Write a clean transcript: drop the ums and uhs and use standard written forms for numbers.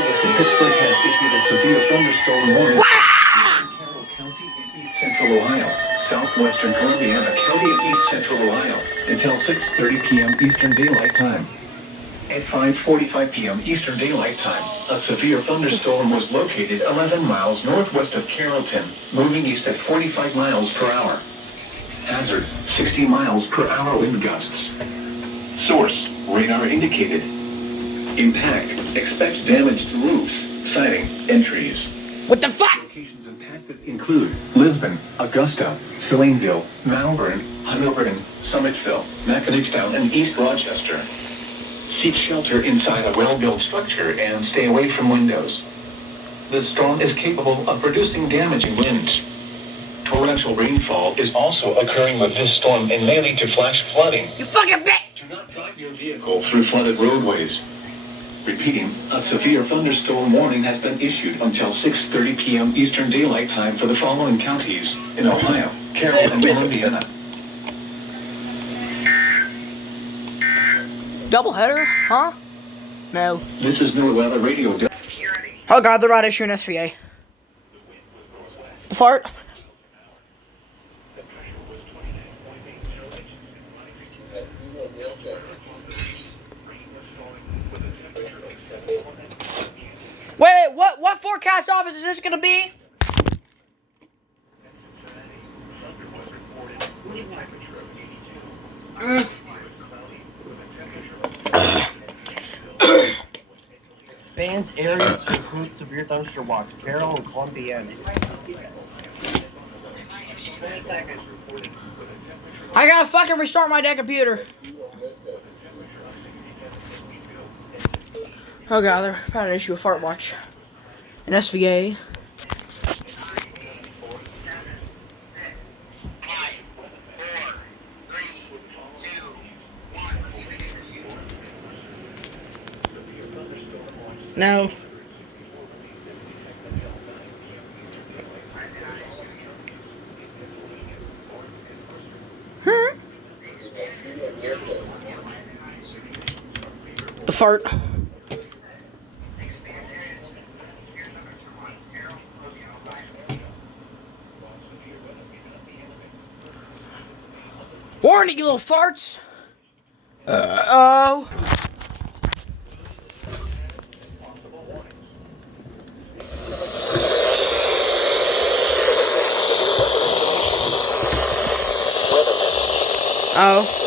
Service in Pittsburgh has issued a severe thunderstorm warning in Carroll County in east central Ohio, southwestern Columbiana County in east central Ohio, until 6:30 p.m. Eastern Daylight Time. At 5:45 p.m. Eastern Daylight Time, a severe thunderstorm was located 11 miles northwest of Carrollton, moving east at 45 miles per hour. Hazard, 60 miles per hour wind gusts. Source, radar indicated. Impact, expect damage to roofs, siding, and trees. What the fuck? Locations impacted include Lisbon, Augusta, Salineville, Malvern, Hanover, Summitville, Mackinac and East Rochester. Seek shelter inside a well-built structure and stay away from windows. The storm is capable of producing damaging winds. Torrential rainfall is also occurring with this storm and may lead to flash flooding. You fucking bitch! Do not drive your vehicle through flooded roadways. Repeating, a severe thunderstorm warning has been issued until 6:30 p.m. Eastern Daylight Time for the following counties in Ohio, Carroll, and Columbiana. Doubleheader? Huh? No. This is New Weather Radio. Oh god, they're about to issue an SVA. The fart? Wait, what forecast office is this gonna be? Expands area to include severe thunderstorm watch, Carroll and Columbiana. 20 seconds. I gotta fucking restart my damn computer. Oh god, they're about to issue a fart watch. An SVA. No. The fart. Warning, you little farts. Oh. Oh.